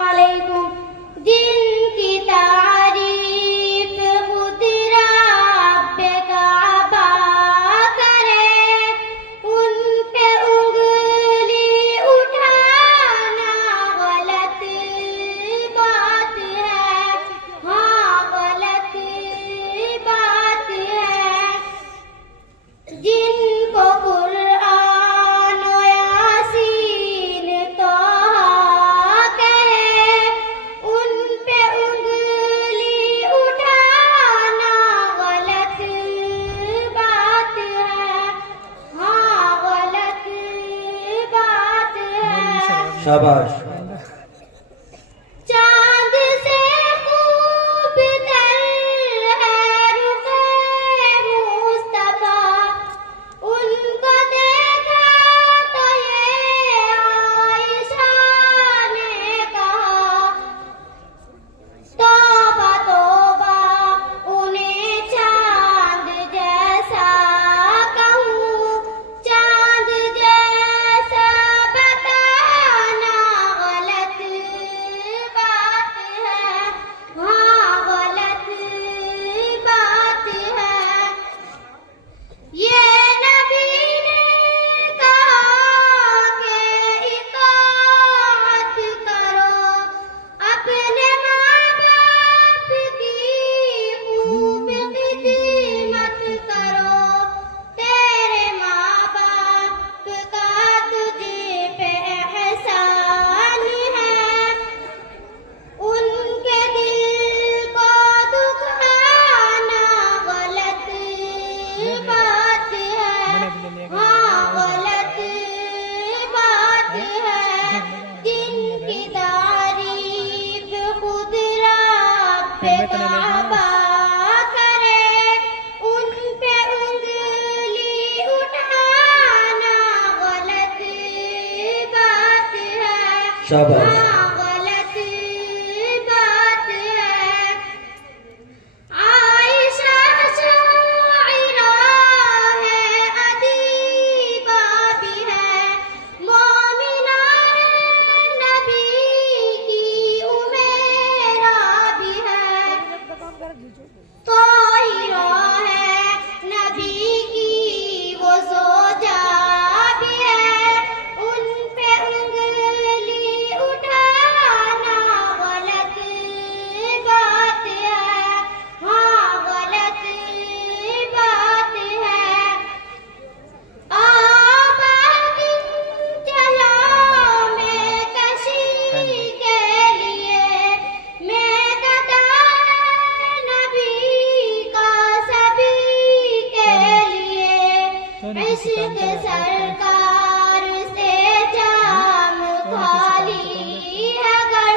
वालेकुम। जिनकी तारीफ खुद रब काबा करे, उन पे उंगली उठाना गलत बात है। हाँ, गलत बात है। जिनको कुरान यासीन तोहा कहे, उन पे उंगली उठाना गलत बात है। हाँ, गलत बात है। शाबाश। चांद से खूबतर है रुखे मुस्तफा, उनको देखा तो ये आयशा ने कहा, तौबा तौबा उन्हें चांद जैसा कहूँ, चांद जैसा बताना गलत बात है। हाँ, गलत बात है। ये नबी ने कहा कि इताअत करो, अपने माँ बाप की खूब खिदमत करो। तेरे माँ बाप का तुझे पे एहसान है, उनके दिल को दुखाना गलत बात है। हाँ, गलत बात है। जिनकी तारीफ खुद रब काबा करे, उन पे उंगली उठाना गलत बात है। शाबाश। हाँ, गलत बात है। आयशा शाइरा है, अदीबा भी है, मोमिना है, नबी की उमेरा भी है, तोहिरा है, नबी की वो ज़ौजा भी है। उन पे उंगली उठाना गलत बात है। हाँ, गलत बात है। आबादी चला मैं कशी के लिए, मैं कदा नबी का सभी के लिए। इश्क सरकार से जाम खाली अगर